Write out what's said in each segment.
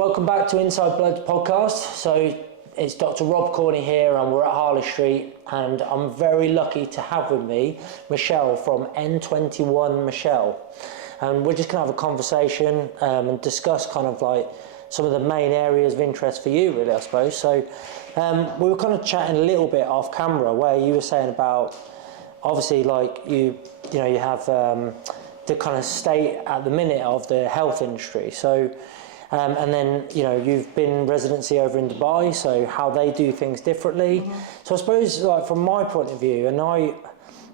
welcome back to Inside Blood's podcast. So it's Dr. Rob Corny here, and we're at Harley Street, and I'm very lucky to have with me Michelle from N21 Michelle. And we're just going to have a conversation and discuss kind of like some of the main areas of interest for you, really, I suppose. So we were kind of chatting a little bit off camera where you were saying about, obviously, like you have the kind of state at the minute of the health industry. So, and then, you've been residency over in Dubai, so how they do things differently. Mm-hmm. So I suppose, like, from my point of view, and I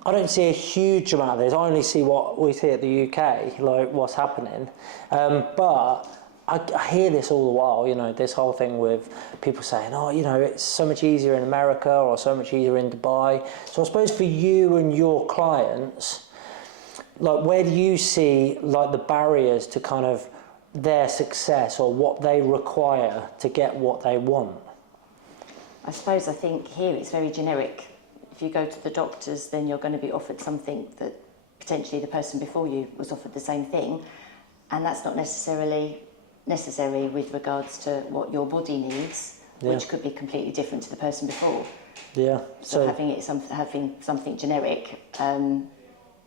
don't see a huge amount of this. I only see what we see at the UK, like what's happening. But I hear this all the while, this whole thing with people saying, it's so much easier in America or so much easier in Dubai. So I suppose for you and your clients, like, where do you see like the barriers to kind of their success or what they require to get what they want? I think here it's very generic. If you go to the doctors, then you're going to be offered something that potentially the person before you was offered the same thing, and that's not necessarily necessary with regards to what your body needs, which could be completely different to the person before. Yeah. So having something generic,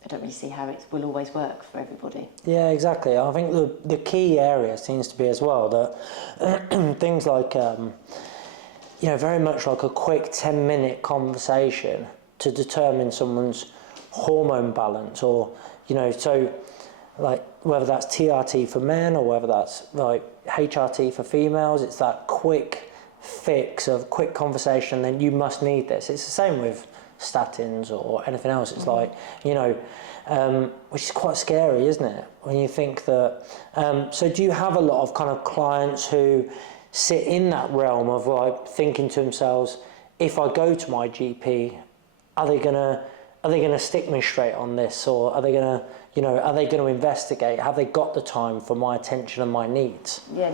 I don't really see how it will always work for everybody. Yeah, exactly. I think the key area seems to be as well that things like very much like a quick 10-minute conversation to determine someone's hormone balance, or so like whether that's TRT for men or whether that's like HRT for females, it's that quick fix of quick conversation, then you must need this. It's the same with statins or anything else. It's like, which is quite scary, isn't it? When you think that, so do you have a lot of kind of clients who sit in that realm of like thinking to themselves, if I go to my GP, are they gonna stick me straight on this, or are they gonna investigate? Have they got the time for my attention and my needs? Yeah,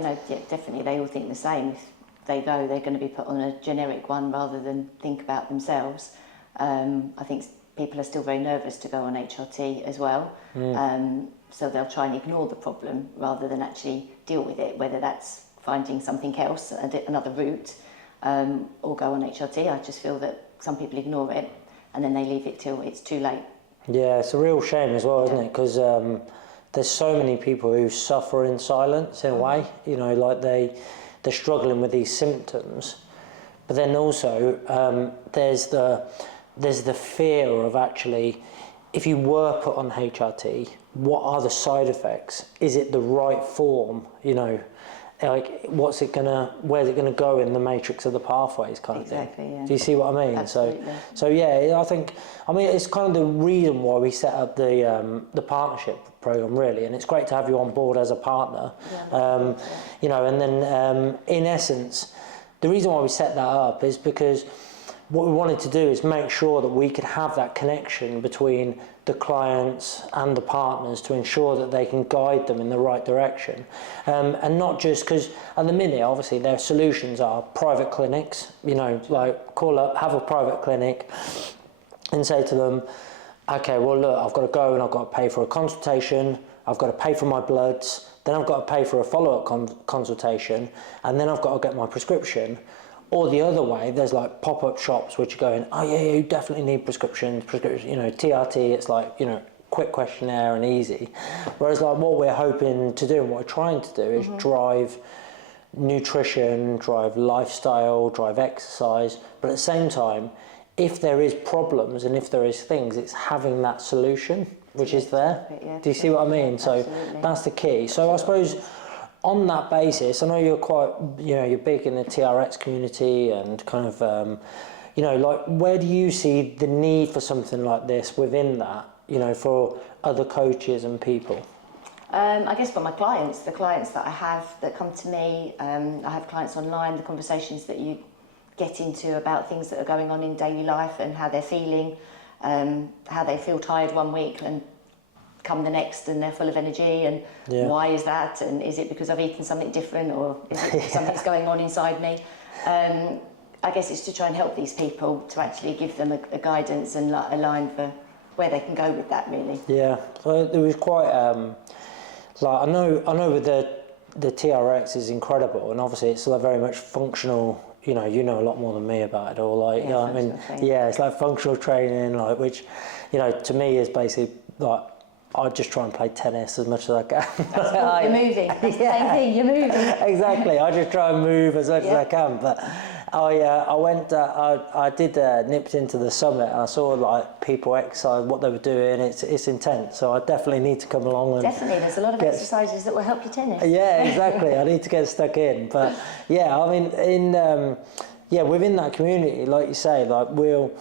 definitely. They all think the same. If they go, they're going to be put on a generic one rather than think about themselves. I think people are still very nervous to go on HRT as well. So they'll try and ignore the problem rather than actually deal with it, whether that's finding something else, another route, or go on HRT. I just feel that some people ignore it and then they leave it till it's too late. Yeah, it's a real shame as well, isn't it? Because there's so many people who suffer in silence in a way, like they're struggling with these symptoms. But then also there's the fear of actually, if you were put on HRT, what are the side effects? Is it the right form? Like, where's it gonna go in the matrix of the pathways kind of thing? Exactly, yeah. Do you see what I mean? Absolutely. So yeah, I mean it's kind of the reason why we set up the partnership program, really, and it's great to have you on board as a partner. Yeah, and then in essence, the reason why we set that up is because what we wanted to do is make sure that we could have that connection between the clients and the partners to ensure that they can guide them in the right direction. And not just because at the minute, obviously, their solutions are private clinics, like call up, have a private clinic and say to them, okay, well, look, I've got to go and I've got to pay for a consultation, I've got to pay for my bloods, then I've got to pay for a follow-up consultation, and then I've got to get my prescription. Or the other way, there's like pop-up shops which are going, oh yeah, you definitely need prescription, TRT, it's like, quick questionnaire and easy. Whereas like what we're hoping to do and what we're trying to do is drive nutrition, drive lifestyle, drive exercise, but at the same time, if there is problems and if there is things, it's having that solution, which is there. Do you see what I mean? So that's the key. So I suppose on that basis, I know you're quite, you're big in the TRX community and kind of, like, where do you see the need for something like this within that, for other coaches and people? I guess for my clients, the clients that I have that come to me, I have clients online, the conversations that you get into about things that are going on in daily life and how they're feeling, how they feel tired one week and come the next and they're full of energy, and why is that, and is it because I've eaten something different, or is it something's going on inside me? I guess it's to try and help these people, to actually give them a guidance and a line for where they can go with that, really. Yeah, so there was quite like I know with the the TRX is incredible, and obviously it's like very much functional. You know a lot more than me about it all. Like, Yeah, I mean, yeah, it's like functional training, like, which, to me is basically like, I just try and play tennis as much as I can. You're moving. That's the same thing. You're moving. Exactly. I just try and move as much as I can. But I went. I did nipped into the summit. And I saw like people exercise, what they were doing. It's intense. So I definitely need to come along and definitely. There's a lot of exercises that will help your tennis. Yeah, exactly. I need to get stuck in. But yeah, I mean, within that community, like you say, like we'll.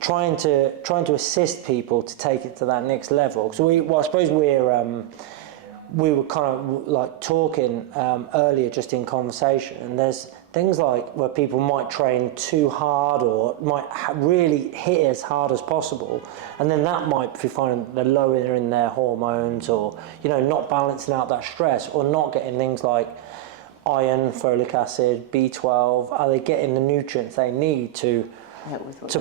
Trying to assist people to take it to that next level. So I suppose we were kind of like talking earlier, just in conversation. And there's things like where people might train too hard or might really hit as hard as possible, and then that might be finding they're lowering their hormones, or not balancing out that stress, or not getting things like iron, folic acid, B12. Are they getting the nutrients they need to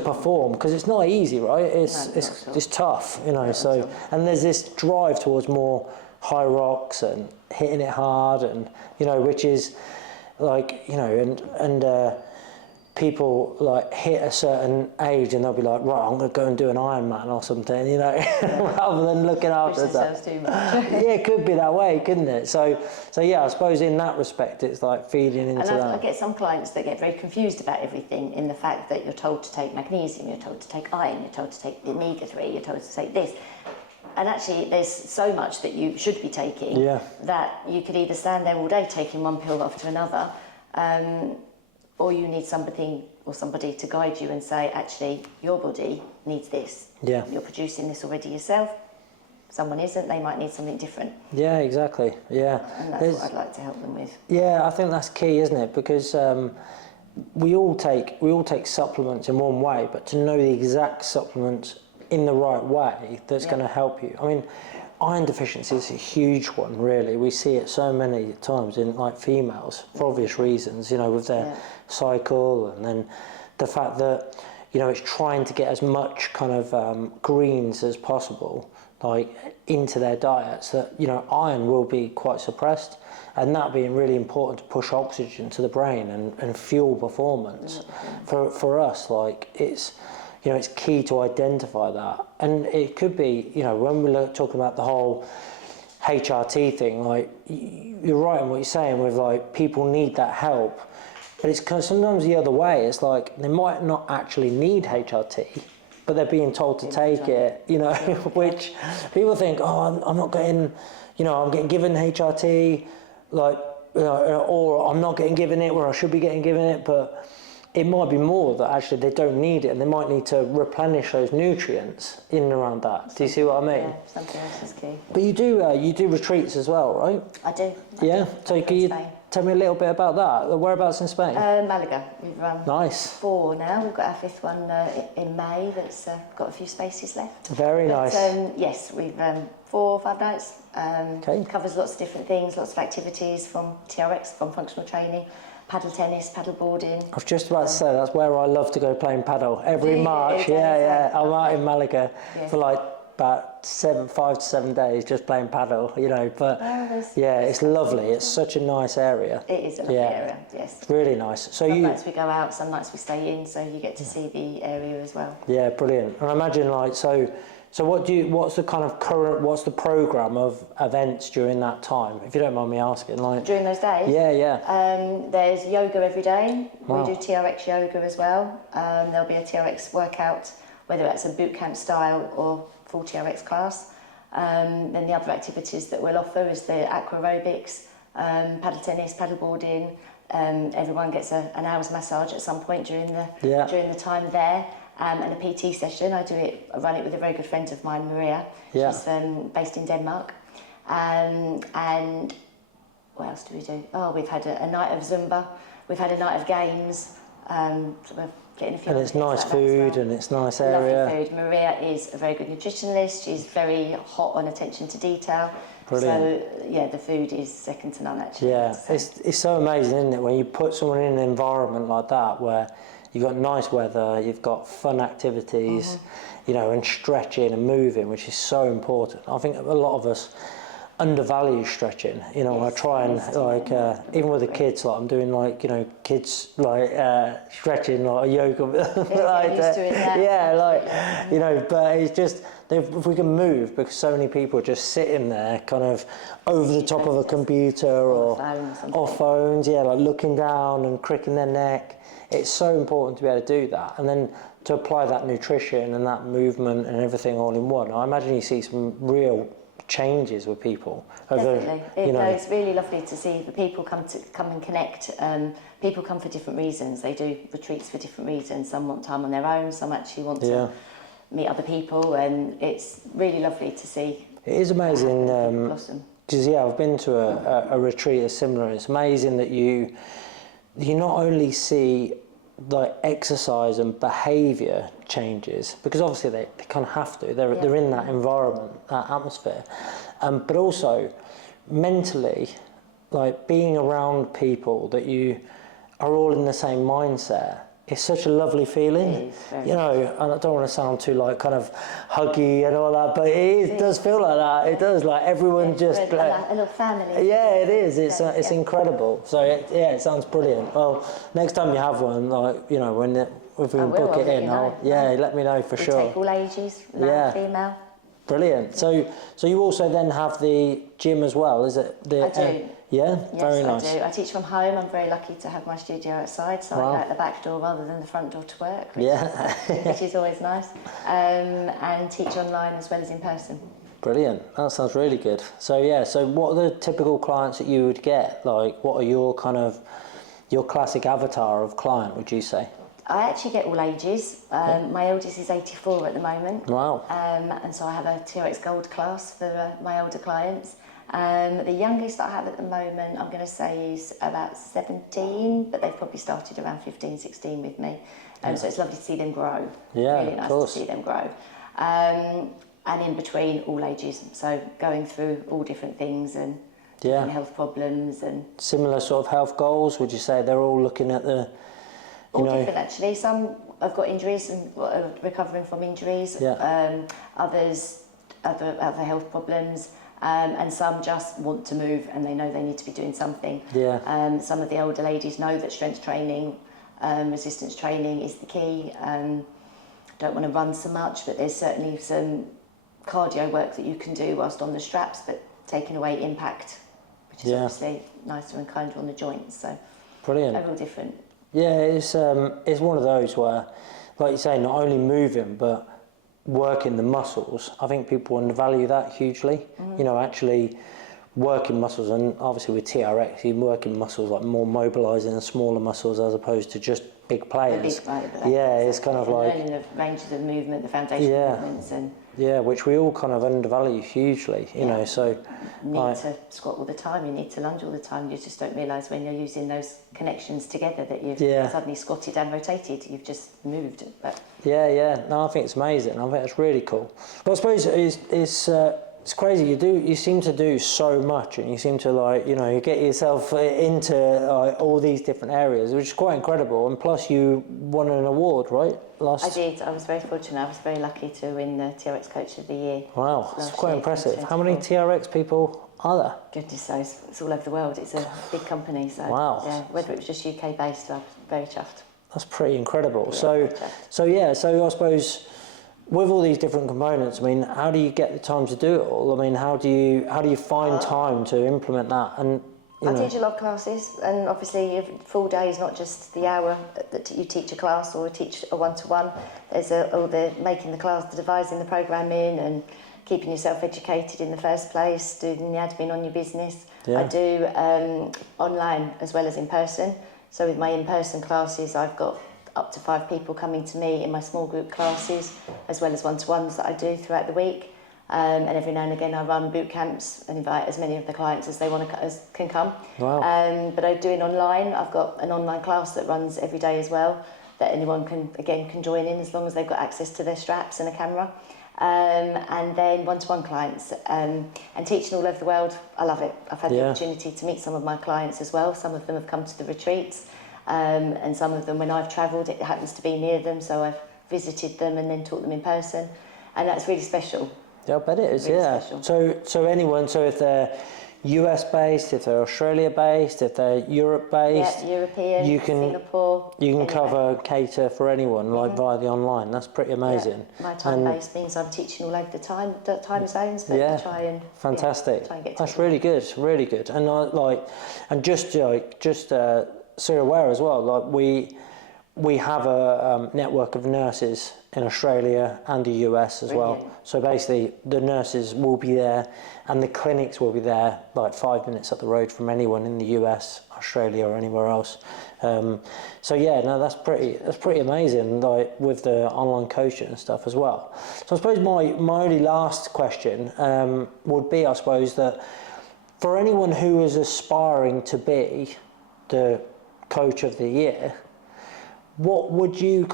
perform? Because it's not easy, right? It's tough, so, and there's this drive towards more high rocks and hitting it hard, and which is like, and people like hit a certain age and they'll be like, right, I'm going to go and do an Ironman or something, rather than looking after that. Too much. Yeah, it could be that way, couldn't it? So yeah, I suppose in that respect, it's like feeding into that. I get some clients that get very confused about everything, in the fact that you're told to take magnesium, you're told to take iron, you're told to take omega-3, you're told to take this. And actually, there's so much that you should be taking that you could either stand there all day taking one pill after another, or you need somebody to guide you and say, actually, your body needs this. Yeah. You're producing this already yourself. Someone isn't, they might need something different. Yeah, exactly. Yeah. And that's what I'd like to help them with. Yeah, I think that's key, isn't it? Because we all take supplements in one way, but to know the exact supplements in the right way that's going to help you. I mean, iron deficiency is a huge one, really. We see it so many times in like females for obvious reasons, with their cycle, and then the fact that it's trying to get as much kind of greens as possible, like into their diets, that iron will be quite suppressed, and that being really important to push oxygen to the brain and fuel performance. For us, like it's key to identify that. And it could be, when we're talking about the whole HRT thing, like, you're right in what you're saying with, like, people need that help. But it's kind of sometimes the other way. It's like they might not actually need HRT, but they're being told to take it, which people think, oh, I'm not getting, I'm getting given HRT, like, or I'm not getting given it where I should be getting given it, but it might be more that actually they don't need it, and they might need to replenish those nutrients in and around that. Do you see what I mean? Yeah, something else is key. But you do retreats as well, right? I do. So can you tell me a little bit about that? Whereabouts in Spain? Malaga. We've run nice. 4 now. We've got our 5th one in May. That's got a few spaces left. Very nice. Yes, we've run 4 or 5 nights. Covers lots of different things, lots of activities from TRX, from functional training. Paddle tennis, paddle boarding. I was just about to say, that's where I love to go playing paddle. Every March, I'm out in Malaga for like about 5 to 7 days just playing paddle, but it's lovely. It's such a nice area. It is a lovely area, yes. It's really nice. So some nights we go out, some nights we stay in, so you get to see the area as well. Yeah, brilliant. And I imagine so what's the programme of events during that time, if you don't mind me asking? Like during those days? Yeah. There's yoga every day. Wow. We do TRX yoga as well. There'll be a TRX workout, whether that's a boot camp style or full TRX class. Then the other activities that we'll offer is the aqua aerobics, paddle tennis, paddle boarding. Everyone gets an hour's massage at some point during the time there. And a PT session. I run it with a very good friend of mine, Maria. Yeah. She's based in Denmark. And what else do we do? Oh, we've had a night of Zumba. We've had a night of games. So we're getting a few. And it's nice food, and it's nice area. Lovely food. Maria is a very good nutritionist. She's very hot on attention to detail. Brilliant. So the food is second to none, actually. Yeah, it's so amazing, isn't it, when you put someone in an environment like that where you've got nice weather, you've got fun activities, and stretching and moving, which is so important. I think a lot of us undervalue stretching. You know, Yes, I try and even with the kids, like I'm doing like, you know, kids like stretching like a yoga. Like, used to it, yeah, like, you know, but it's just if we can move, because so many people are just sitting there kind of over the top of a computer or off phones, yeah, like looking down and cricking their neck. It's so important to be able to do that, and then to apply that nutrition and that movement and everything all in one. I imagine you see some real changes with people. Definitely. It's really lovely to see the people come and connect. People come for different reasons. They do retreats for different reasons. Some want time on their own, some actually want to meet other people, and it's really lovely to see. It is amazing. Blossom. Because I've been to a retreat as similar. It's amazing that you not only see like exercise and behaviour changes, because obviously they kind of have to. They're in that environment, that atmosphere, but also mentally, like being around people that you are all in the same mindset. It's such a lovely feeling, you know. And I don't want to sound too like kind of huggy and all that, but it does feel like that. It does, like everyone just a little family. Yeah, it is. It's incredible. So it sounds brilliant. Well, next time you have one, like, you know, if we can book it in, let me know for sure. Take all ages, male, female. Brilliant. So you also then have the gym as well, is it? I do. Yes, very nice. I do. I teach from home. I'm very lucky to have my studio outside, so I go out the back door rather than the front door to work, which is always nice. And teach online as well as in person. Brilliant. That sounds really good. So so what are the typical clients that you would get? Like, what are your classic avatar of client, would you say? I actually get all ages. My eldest is 84 at the moment. Wow. And so I have a TRX Gold class for my older clients. The youngest that I have at the moment, I'm going to say, is about 17, but they've probably started around 15, 16 with me. So it's lovely to see them grow. Yeah, really nice to see them grow. And in between, all ages. So going through all different things and different health problems. And similar sort of health goals, would you say? They're all looking at the... All different, actually. Some have got injuries and are recovering from injuries. Others, other health problems. And some just want to move and they know they need to be doing something. Some of the older ladies know that strength training, resistance training is the key. Don't want to run so much, but there's certainly some cardio work that you can do whilst on the straps, but taking away impact, which is obviously nicer and kinder on the joints. So brilliant. They're all different. Yeah, it's one of those where, like you say, not only moving but working the muscles. I think people undervalue that hugely. You know, actually working muscles, and obviously with TRX, you're working muscles like more mobilising and smaller muscles as opposed to just big players. It's kind of like learning the ranges of movement, the foundation movements, and which we all kind of undervalue hugely. You know, so you need to squat all the time, you need to lunge all the time. You just don't realise when you're using those connections together that you've suddenly squatted and rotated. You've just moved. But no, I think it's amazing. I think it's really cool. But I suppose it's crazy. You seem to do so much, and you seem to, like, you know, you get yourself into all these different areas, which is quite incredible. And plus, you won an award, right? I did. I was very fortunate. I was very lucky to win the TRX Coach of the Year. Wow, that's quite impressive. How many TRX people are there? Goodness knows. It's all over the world. It's a big company. So whether it was just UK based, I'm very chuffed. That's pretty incredible. So I suppose, with all these different components, I mean, how do you get the time to do it all? I mean, how do you find time to implement that? And I teach a lot of classes, and obviously a full day is not just the hour that you teach a class or teach a one-to-one. There's all the making the class, the devising the programming, and keeping yourself educated in the first place, doing the admin on your business. I do online as well as in person. So with my in-person classes, I've got up to 5 people coming to me in my small group classes, as well as one-to-ones that I do throughout the week. And every now and again I run boot camps and invite as many of the clients as they can come. Wow. But I'm doing online. I've got an online class that runs every day as well, that anyone can join in as long as they've got access to their straps and a camera. And then one-to-one clients, and teaching all over the world. I love it. I've had the opportunity to meet some of my clients as well. Some of them have come to the retreats, and some of them, when I've travelled, it happens to be near them, so I've visited them and then taught them in person, and that's really special. Yeah, I bet it is. Really Yeah. special. So anyone. So if they're US based, if they're Australia based, if they're Europe based, Yeah, European, Singapore. you can anywhere. cater for anyone, like via the online. That's pretty amazing. Yeah. My time-based means I'm teaching all over the time zones, but Yeah, we try and fantastic. try and get to That's it. really good, really good. And just so you're aware as well, like we have a network of nurses in Australia and the US as well. Brilliant. So basically, the nurses will be there, and the clinics will be there, like 5 minutes up the road from anyone in the US, Australia, or anywhere else. So yeah, no, that's pretty amazing. Like with the online coaching and stuff as well. So I suppose my only last question would be, I suppose, that for anyone who is aspiring to be the coach of the year, what would you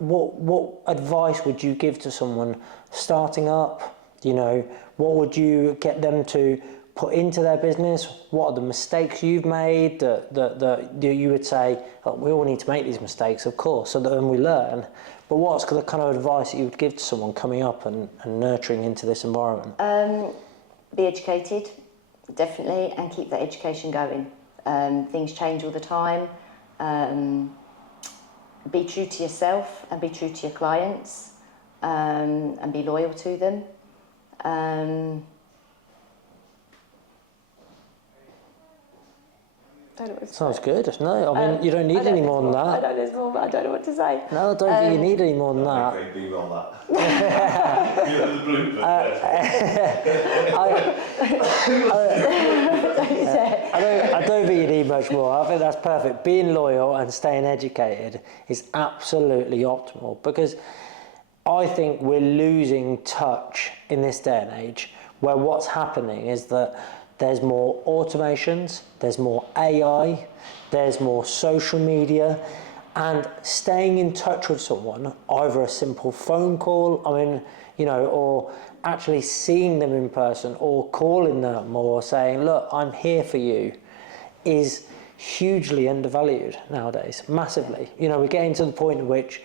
what advice would you give to someone starting up? You know, what would you get them to put into their business? What are the mistakes you've made that you would say, oh, we all need to make these mistakes, of course, so that then we learn. But what's the kind of advice that you would give to someone coming up and nurturing into this environment? Be educated, definitely, and keep that education going. Things change all the time. Be true to yourself and be true to your clients, and be loyal to them. I don't know what to Sounds say. good. No, I mean, you don't need any more than I that. know there's more, but I don't know what to say. No, I don't think you need any more than that. Okay, be on that. You know the bloopers. I don't think you need much more. I think that's perfect. Being loyal and staying educated is absolutely optimal, because I think we're losing touch in this day and age, where what's happening is that there's more automations, there's more AI, there's more social media, and staying in touch with someone, either a simple phone call, or actually seeing them in person, or calling them, or saying, look, I'm here for you, is hugely undervalued nowadays, massively. You know, we're getting to the point in which,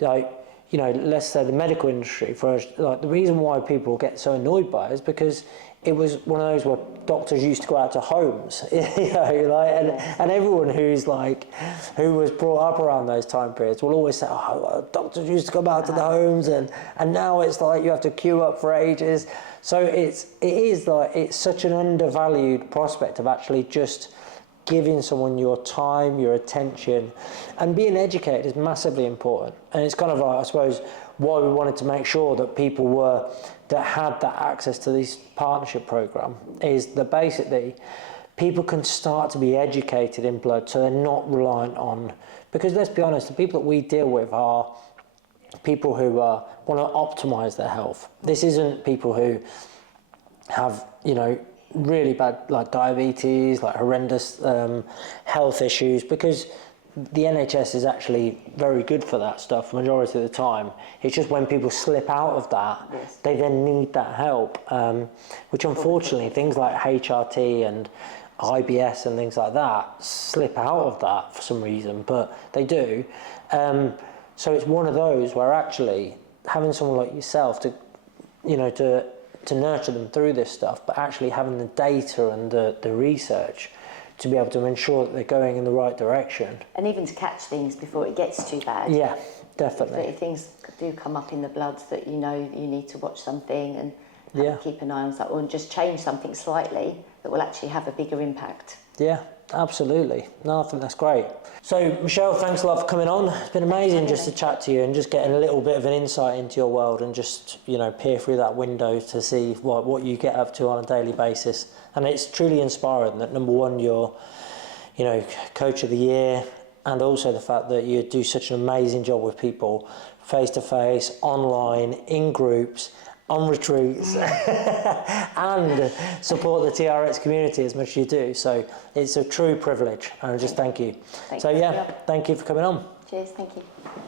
let's say the medical industry, the reason why people get so annoyed by it is because it was one of those where doctors used to go out to homes, and everyone who was brought up around those time periods will always say, oh, well, doctors used to come out to the homes, and now it's like you have to queue up for ages. So it's such an undervalued prospect of actually just giving someone your time, your attention, and being educated is massively important. And it's kind of like, I suppose, why we wanted to make sure that people that had that access to this partnership program, is that basically people can start to be educated in blood, so they're not reliant on, because let's be honest, the people that we deal with are people who want to optimize their health. This isn't people who have, really bad, like diabetes, like horrendous health issues, because the NHS is actually very good for that stuff majority of the time. It's just when people slip out of that, yes, they then need that help, which unfortunately things like HRT and IBS and things like that slip out of that for some reason, but they do. So it's one of those where actually having someone like yourself to nurture them through this stuff, but actually having the data and the research to be able to ensure that they're going in the right direction. And even to catch things before it gets too bad. Yeah, definitely. If things do come up in the blood that you need to watch something and keep an eye on that, or just change something slightly that will actually have a bigger impact. Yeah, absolutely. No, I think that's great. So, Michelle, thanks a lot for coming on. It's been amazing just to chat to you and just getting a little bit of an insight into your world and just, peer through that window to see what you get up to on a daily basis. And it's truly inspiring that, number one, you're, coach of the year, and also the fact that you do such an amazing job with people face-to-face, online, in groups, on retreats, and support the TRX community as much as you do. So it's a true privilege, and I just thank you. Thank So you. thank you for coming on. Cheers, thank you.